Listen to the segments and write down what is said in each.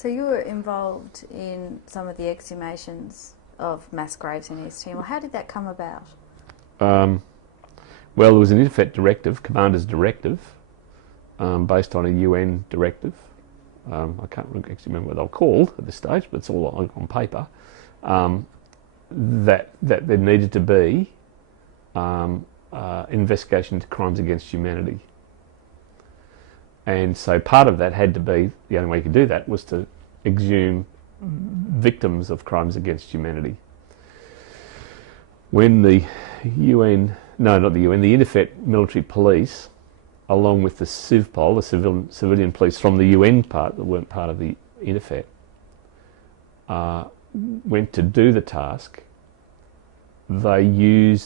So you were involved in some of the exhumations of mass graves in East Timor. How did that come about? Well, there was an INFET directive, Commander's Directive, based on a UN directive. I can't actually remember what they were called at this stage, but it's all on paper. That there needed to be investigation into crimes against humanity. And so part of that had to be, the only way you could do that was to exhume victims of crimes against humanity. When the UN, no, not the UN, the INFET military police, along with the CivPol, the civilian police from the UN part that weren't part of the INFET, went to do the task, they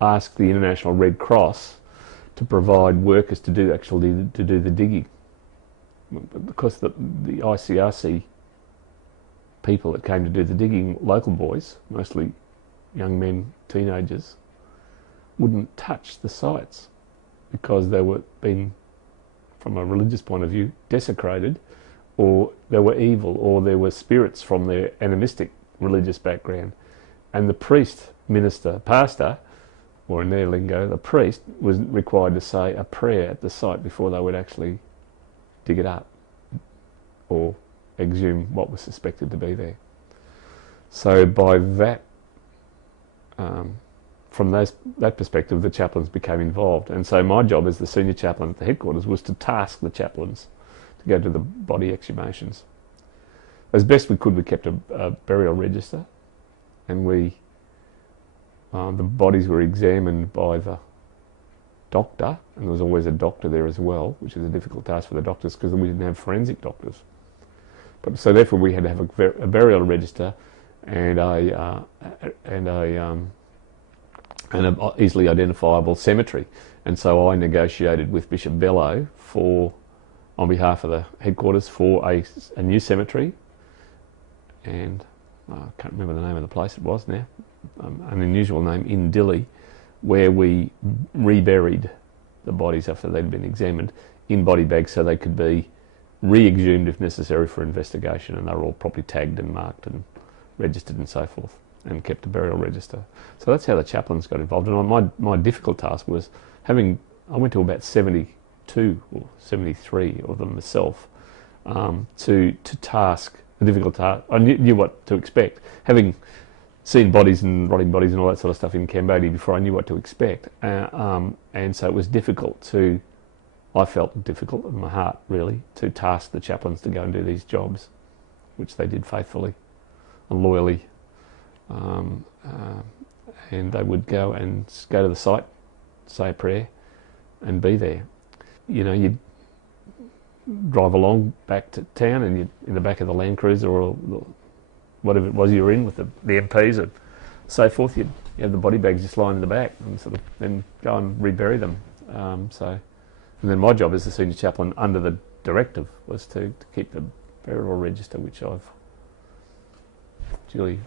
asked the International Red Cross to provide workers to do the digging, because the ICRC people that came to do the digging, local boys, mostly young men, teenagers, wouldn't touch the sites because they were being, from a religious point of view, desecrated, or they were evil, or there were spirits from their animistic religious background. And the priest, minister, pastor, or in their lingo, the priest was required to say a prayer at the site before they would actually dig it up or exhume what was suspected to be there. So by that, from that perspective, the chaplains became involved. And so my job as the senior chaplain at the headquarters was to task the chaplains to go to the body exhumations. As best we could, we kept a burial register, and the bodies were examined by the doctor, and there was always a doctor there as well, which is a difficult task for the doctors because we didn't have forensic doctors. But so therefore we had to have a burial register and an easily identifiable cemetery. And so I negotiated with Bishop Bello on behalf of the headquarters for a new cemetery, and I can't remember the name of the place it was now, an unusual name, in Dili, where we reburied the bodies after they'd been examined in body bags so they could be re-exhumed if necessary for investigation, and they were all properly tagged and marked and registered and so forth, and kept a burial register. So that's how the chaplains got involved. And my difficult task was I went to about 72 or 73 of them myself, to task a difficult task. I knew what to expect, having seen bodies and rotting bodies and all that sort of stuff in Cambodia before. I knew what to expect, and so it was difficult I felt difficult in my heart really to task the chaplains to go and do these jobs, which they did faithfully and loyally, and they would go to the site, say a prayer, and be there. You know, you'd drive along back to town, and you'd in the back of the Land Cruiser or whatever it was you were in with the MPs and so forth, you'd have the body bags just lying in the back and sort of then go and rebury them. And then my job as the senior chaplain under the directive was to keep the burial register, which I've duly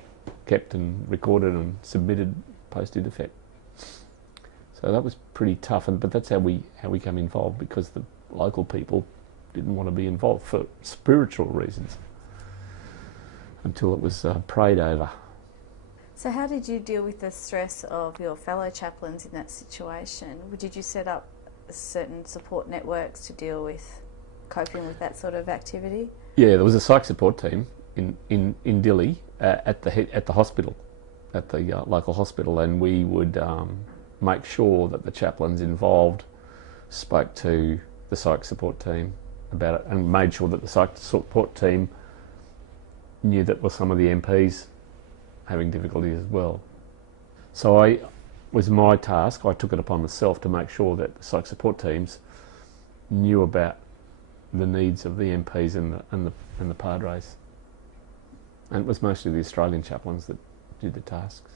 kept and recorded and submitted post-INFET. So that was pretty tough, but that's how we came involved, because the local people didn't want to be involved for spiritual reasons until it was prayed over. So how did you deal with the stress of your fellow chaplains in that situation? Did you set up certain support networks to deal with coping with that sort of activity? Yeah, there was a psych support team in Dili at the hospital, at the local hospital, and we would make sure that the chaplains involved spoke to the psych support team about it, and made sure that the psych support team knew that were some of the MPs having difficulties as well. So it was my task, I took it upon myself to make sure that the psych support teams knew about the needs of the MPs and the padres. And it was mostly the Australian chaplains that did the tasks.